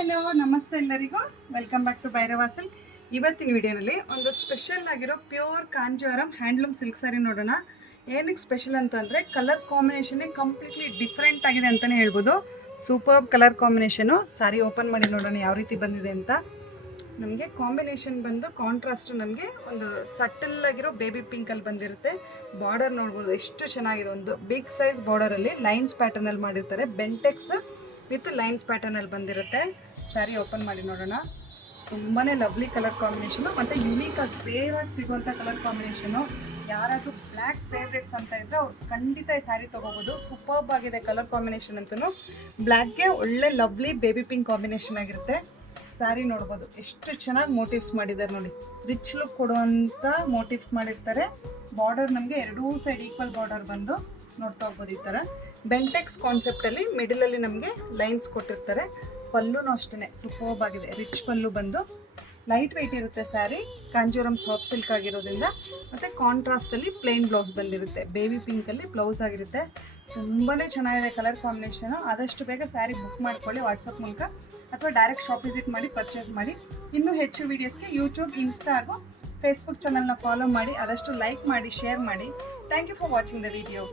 Hello ನಮಸ್ತೆ ಎಲ್ಲರಿಗೂ welcome back to ಭೈರವಾಸಲ್. ಇವತ್ತಿನ ವಿಡಿಯೋನಲ್ಲಿ ಒಂದು ಸ್ಪೆಷಲ್ ಆಗಿರೋ pure Kanjeevaram handloom silk sari ನೋಡೋಣ. ಏನಕ್ಕೆ ಸ್ಪೆಷಲ್ ಅಂತಂದರೆ ಕಲರ್ ಕಾಂಬಿನೇಷನ್ನೇ ಕಂಪ್ಲೀಟ್ಲಿ ಡಿಫ್ರೆಂಟ್ ಆಗಿದೆ ಅಂತಲೇ ಹೇಳ್ಬೋದು. Super colour combination. Sari open ಮಾಡಿ ನೋಡೋಣ ಯಾವ ರೀತಿ ಬಂದಿದೆ ಅಂತ. ನಮಗೆ ಕಾಂಬಿನೇಷನ್ ಬಂದು ಕಾಂಟ್ರಾಸ್ಟು ನಮಗೆ ಒಂದು ಸಟಲ್ ಆಗಿರೋ ಬೇಬಿ ಪಿಂಕಲ್ಲಿ ಬಂದಿರುತ್ತೆ. ಬಾರ್ಡರ್ ನೋಡ್ಬೋದು ಎಷ್ಟು ಚೆನ್ನಾಗಿದೆ. ಒಂದು ಬಿಗ್ ಸೈಜ್ ಬಾರ್ಡರಲ್ಲಿ ಲೈನ್ಸ್ ಪ್ಯಾಟರ್ನಲ್ಲಿ ಮಾಡಿರ್ತಾರೆ. ಬೆಂಟೆಕ್ಸ್ ವಿತ್ ಲೈನ್ಸ್ ಪ್ಯಾಟರ್ನಲ್ಲಿ ಬಂದಿರುತ್ತೆ. ಸ್ಯಾರಿ ಓಪನ್ ಮಾಡಿ ನೋಡೋಣ. ತುಂಬಾ ಲವ್ಲಿ ಕಲರ್ ಕಾಂಬಿನೇಷನು ಮತ್ತು ಯುನೀಕಾಗಿ ಬೇವಾಗಿ ಸಿಗುವಂಥ ಕಲರ್ ಕಾಂಬಿನೇಷನು. ಯಾರಾದರೂ ಬ್ಲ್ಯಾಕ್ ಫೇವ್ರೇಟ್ಸ್ ಅಂತ ಇದ್ದರೆ ಅವ್ರು ಖಂಡಿತ ಈ ಸ್ಯಾರಿ ತೊಗೋಬೋದು. ಸೂಪರ್ಬ್ ಆಗಿದೆ ಕಲರ್ ಕಾಂಬಿನೇಷನ್ ಅಂತೂ. ಬ್ಲ್ಯಾಕ್ಗೆ ಒಳ್ಳೆ ಲವ್ಲಿ ಬೇಬಿ ಪಿಂಕ್ ಕಾಂಬಿನೇಷನ್ ಆಗಿರುತ್ತೆ. ಸ್ಯಾರಿ ನೋಡ್ಬೋದು ಎಷ್ಟು ಚೆನ್ನಾಗಿ ಮೋಟಿವ್ಸ್ ಮಾಡಿದ್ದಾರೆ ನೋಡಿ. ರಿಚ್ ಲುಕ್ ಕೊಡುವಂಥ ಮೋಟಿವ್ಸ್ ಮಾಡಿರ್ತಾರೆ. ಬಾರ್ಡರ್ ನಮಗೆ ಎರಡೂ ಸೈಡ್ ಈಕ್ವಲ್ ಬಾರ್ಡರ್ ಬಂದು ನೋಡ್ತಾ ಹೋಗ್ಬೋದು. ಈ ಥರ ಬೆಂಟೆಕ್ಸ್ ಕಾನ್ಸೆಪ್ಟಲ್ಲಿ ಮಿಡಲಲ್ಲಿ ನಮಗೆ ಲೈನ್ಸ್ ಕೊಟ್ಟಿರ್ತಾರೆ. ಪಲ್ಲುನೂ ಅಷ್ಟೇ ಸೂಪರ್ಬ್ ಆಗಿದೆ. ರಿಚ್ ಪಲ್ಲು ಬಂದು ಲೈಟ್ ವೆಯ್ಟ್ ಇರುತ್ತೆ ಸ್ಯಾರಿ. ಕಾಂಜೀವರಂ ಸಾಫ್ಟ್ ಸಿಲ್ಕ್ ಆಗಿರೋದ್ರಿಂದ. ಮತ್ತು ಕಾಂಟ್ರಾಸ್ಟಲ್ಲಿ ಪ್ಲೇನ್ ಬ್ಲೌಸ್ ಬಂದಿರುತ್ತೆ. ಬೇಬಿ ಪಿಂಕಲ್ಲಿ ಬ್ಲೌಸ್ ಆಗಿರುತ್ತೆ. ತುಂಬಾ ಚೆನ್ನಾಗಿದೆ ಕಲರ್ ಕಾಂಬಿನೇಷನು. ಆದಷ್ಟು ಬೇಗ ಸ್ಯಾರಿ ಬುಕ್ ಮಾಡ್ಕೊಳ್ಳಿ ವಾಟ್ಸಪ್ ಮೂಲಕ ಅಥವಾ ಡೈರೆಕ್ಟ್ ಶಾಪ್ ವಿಸಿಟ್ ಮಾಡಿ ಪರ್ಚೇಸ್ ಮಾಡಿ. ಇನ್ನೂ ಹೆಚ್ಚು ವೀಡಿಯೋಸ್ಗೆ ಯೂಟ್ಯೂಬ್, ಇನ್ಸ್ಟಾ ಹಾಗೂ ಫೇಸ್ಬುಕ್ ಚಾನಲ್ನ ಫಾಲೋ ಮಾಡಿ. ಆದಷ್ಟು ಲೈಕ್ ಮಾಡಿ, ಶೇರ್ ಮಾಡಿ. Thank you for watching the video.